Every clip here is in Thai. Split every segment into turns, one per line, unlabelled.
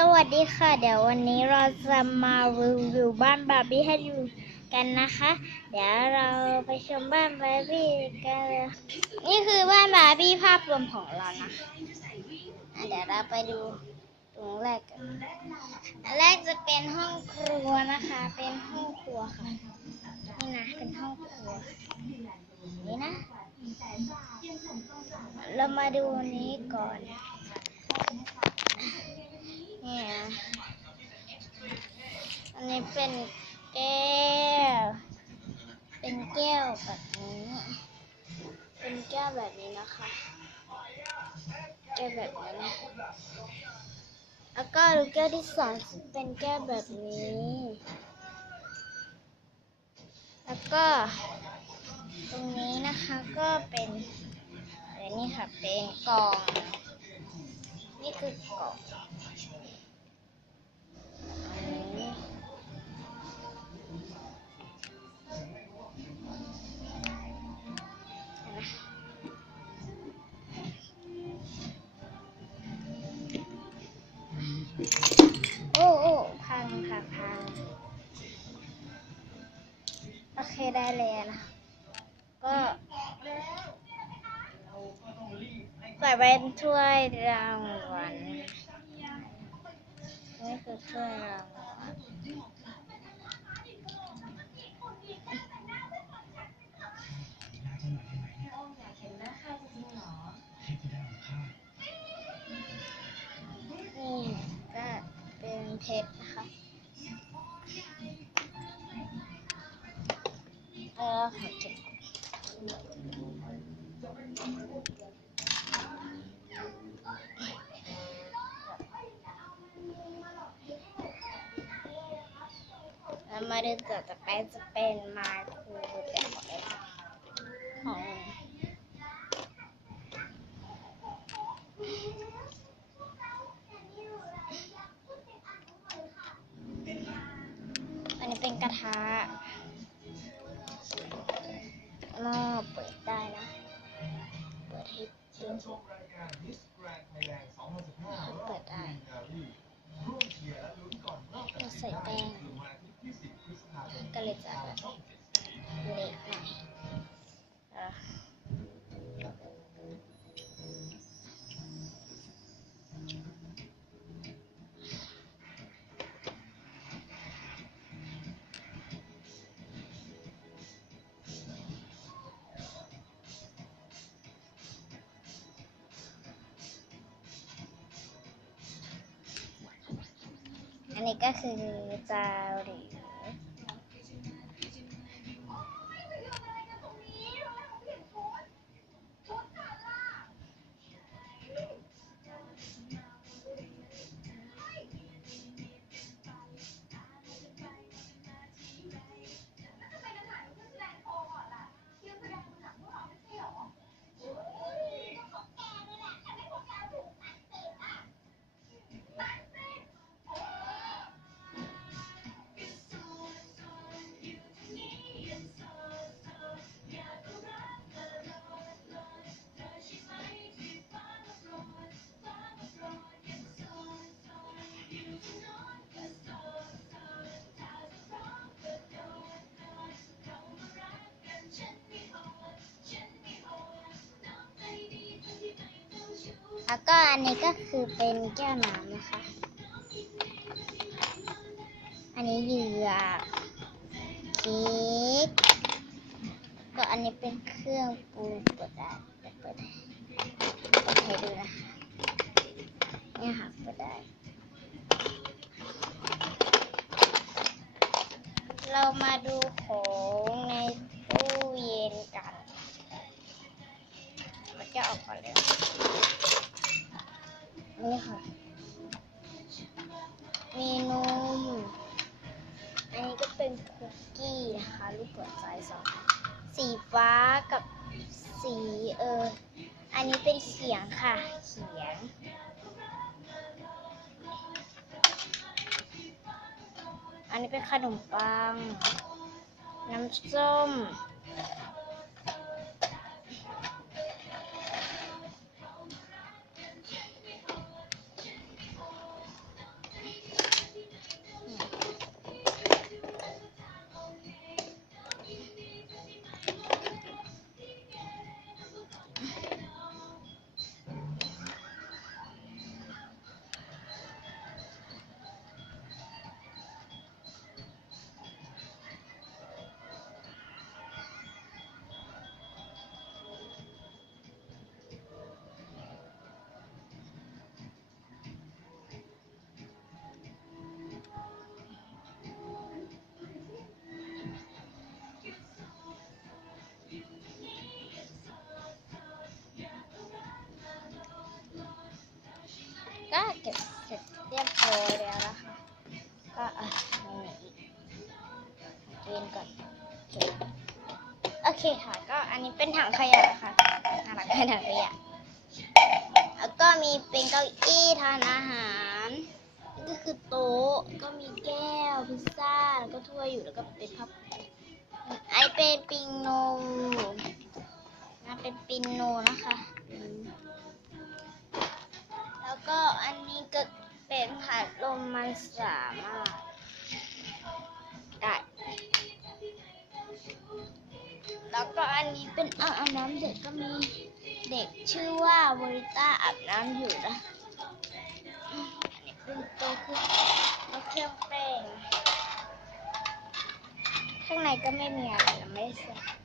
สวัสดีค่ะ เดี๋ยววันนี้เราจะมารีวิวบ้านบาร์บี้ให้ดูกันนะคะ เดี๋ยวเราไปชมบ้านบาร์บี้กันนี่คือบ้านบาร์บี้ภาพรวมของเรานะอะเดี๋ยวเราไปดูตรงแรกกันอันแรกจะเป็นห้องครัวนะคะ เป็นห้องครัวค่ะนี่นะเป็นห้องครัวนี่นะ เรามาดูนี้ก่อน เนี่ย อันนี้เป็นแก้ว เป็นแก้วแบบนี้ เป็นแก้วแบบนี้นะคะ แก้วแบบนี้นะแล้วก็ดูแก้วที่สองเป็นแก้วแบบนี้ แล้วก็ตรงนี้นะคะก็เป็นอะไรนี่ค่ะเป็นกล่อง นี่คือกล่อง ได้แล้วนะก็ใส่เป็นถ้วยรางวัลนี่คือถ้วยรางวัลนี่ก็เป็นเพชร นะคะเออขอเก็บแล้วมาดูต่อจากไปจะเป็นม้คูแต่หมดเลยค่ะของอันนี้เป็นกระทะ อันนี้ก็คือจารี แล้วก็อันนี้ก็คือเป็นแก้วน้ำนะคะ อันนี้เหยื่อเค้กก็อันนี้เป็นเครื่องปรุงเปิดได้เปิดให้เปิดให้ดูนะคะเนี่ยค่ะเปิดได้ เรามาดูของในตู้เย็นกันเราจะออกก่อนเลย นี่ค่ะ มีนม อันนี้ก็เป็นคุกกี้นะคะรูปหัวใจสอง สีฟ้ากับสีเออ อันนี้เป็นเขียงค่ะ เขียง อันนี้เป็นขนมปัง น้ำส้ม ร้อยแล้วนะคะ ก็อะมีอีกเรียนก่อนเก็บโอเคค่ะ ก็อันนี้เป็นถังขยะค่ะน่ารักเป็นถังขยะ แล้วก็มีเป็นเก้าอี้ทานอาหารนี่ก็คือโต๊ะ ก็มีแก้ว พิซซ่า แล้วก็ถ้วยอยู่ แล้วก็เป็นพับ ไอเป็นปิงโนนะเป็นปินโนนะคะ แล้วก็อันนี้ก็ เป็นผัดลมมันสามารถได้แล้วก็อันนี้เป็นอ่างอาบน้ำเด็กก็มีเด็กชื่อว่าวริต้าอาบน้ำอยู่นะอันนี้เป็นโต๊ะเครื่องต๊ะเครื่องแป้งข้างในก็ไม่มีอะไรไม่ได้ใส่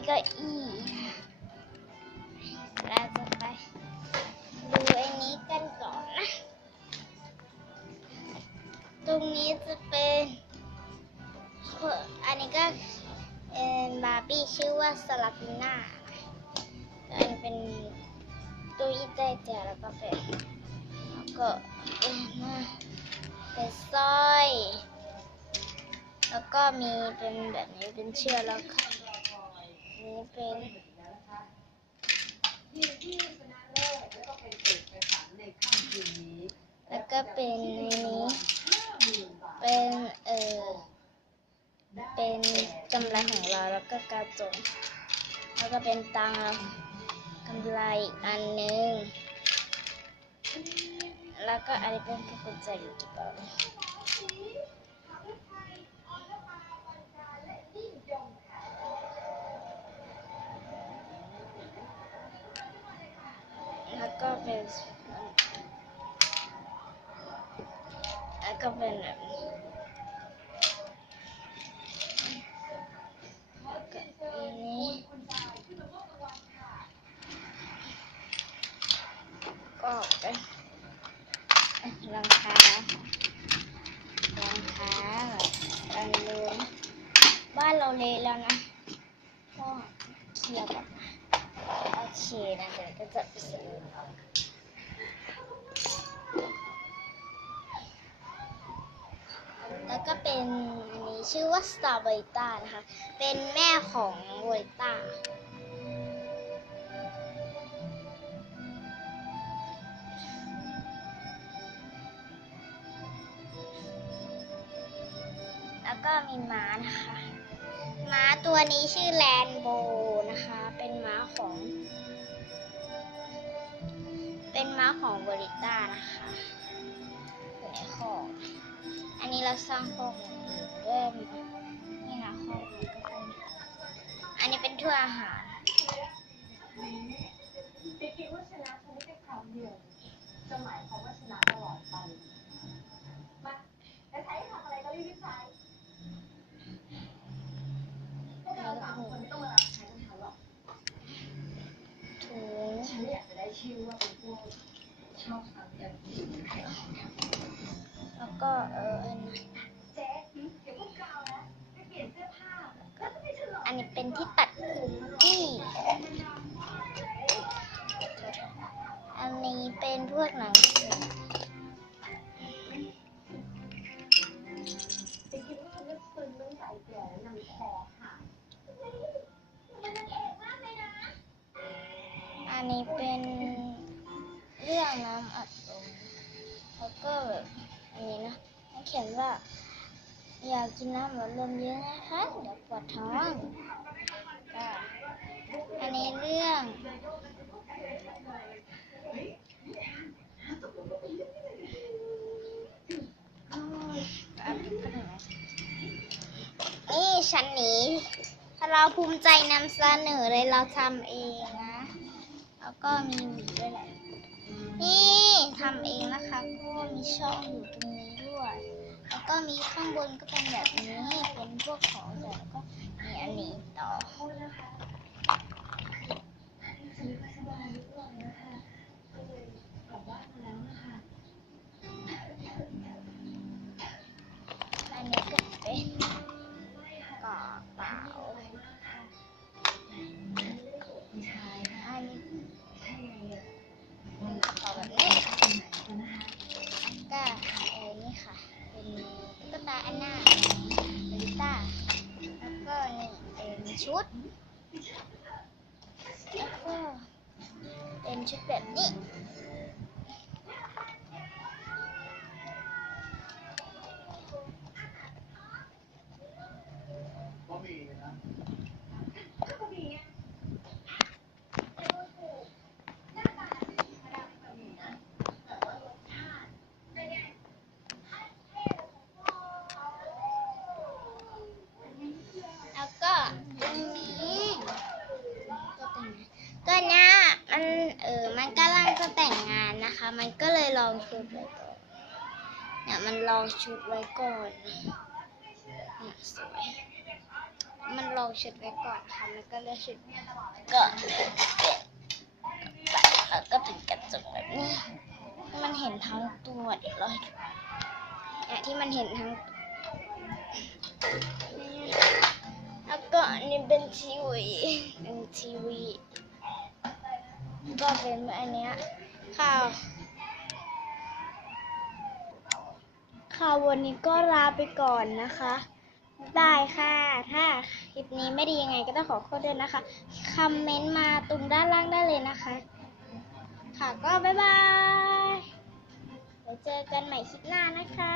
อันนี้ก็อีเราจะไปดูอ้นี้กันก่อนนะ ตรงนี้จะเป็นอันนี้ก็เป็นบาร์บี้ชื่อว่าสลับน่าอันนี้เป็นตู้ยี่ได้เจอแล้วก็เป็นแล้วก็เป็นเป็นสร้อย แล้วก็มีเป็นแบบนี้เป็นเชือกแล้วก็ นี่เป็นแล้วก็เป็นในนี้ เป็นเออเป็นกำไรของเราแล้วก็กระจกแล้วก็เป็นตังค์กำไรอันหนึ่งแล้วก็อันนี้เป็นพวกกุญแจอยู่ที่กระเปล้ว ก็เป็นแล้วก็เป็นแบบนี้ก็เป็นรองเท้ารองเท้ากันลืมบ้านเราเละแล้วนะก็เคลียร์ก่อนนะโอ เคนะเดี๋ยวก็จะไปซื้อแล้วก็เป็นอันนี้ชื่อว่าสตาร์เบต้านะคะ เป็นแม่ของโวต้าแล้วก็มีม้านะคะ ม้าตัวนี้ชื่อแลนโบ ม้าของบริต้านะคะอยู่ในคอกอันนี้เราสร้างคอกองอยู่ด้วยนี่นะคอกมันก็เป็นอันนี้เป็นถ้วยอาหาร
จะคิดว่าชนะชนะแค่ครั้งเดียวจะหมายความว่าชนะตลอดไปมาจะใช้ทำอะไรก็รีบๆใช้พวกเรามคนต้องมารับใช้เขาหรอก
ถุง
ฉันอยากจะได้ชื่อว่าเป็นพวก ชอบทำอย่างนี้
แล้วก็เอออันนี้
เจ๊เดี๋ยวพวกเรานะไปเปลี่ยนเสื้อผ้าอั
นนี้เป็นที่ตัดอี้อันนี้เป็นพวกหนังสือ
จะคิดว่าเลือกปืนเรื่องใส่แก่แล้วนำคอหัก
อันนี้เป็น น้ำอัดลมแล้วก็แบบอันนี้นะมันเขียนว่า อยากกินน้ำอัดลมเยอะนะคะเดี๋ยวปวดท้องก็อันนี้เรื่องนี่ชั้นนี้เราภูมิใจนำเสนอเลยเราทำเองนะ แล้วก็มี นี่ทำเองนะคะก็มีช่องอยู่ตรงนี้ด้วย แล้วก็มีข้างบนก็เป็นแบบนี้เป็นพวกของใส่แล้วก็มีอันนี้ต่อ
แล้ว
ก็เป็นชุดแบบนี้
ก็มีนะ
ก็มีไงแต่ดูถูกหน้าตาธรรมดาธรรมดาแต่ว่ารสชาติเป็นไงให้เท่เลยของพ่อ
แล้วก็ตรงนี้ก็ตรงนี้ตัวเนี้ยมันเออมันกำลังจะแต่งงานนะคะ มันก็เลยลอง ชุดไว้ก่อนเนี่ยมันลองชุดไว้ก่อนเนี่ยสวยมันลองชุดไว้ก่อนค่ะมันก็เลยชุดก็แล้วก็เป็นกระจกแบบนี้มันเห็นทั้งตัวเดี๋ยวเราเนี่ยที่มันเห็นทั้งแล้วก็อันนี้เป็นทีวีเป็นทีวีก็เป็นอันเนี้ยข่าวข่าว วันนี้ก็ลาไปก่อนนะคะได้ค่ะ ถ้าคลิปนี้ไม่ดียังไงก็ต้องขอโทษด้วยนะคะ คอมเมนต์มาตรงด้านล่างได้เลยนะคะ ค่ะก็บ๊ายบาย ไว้เจอกันใหม่คลิปหน้านะคะ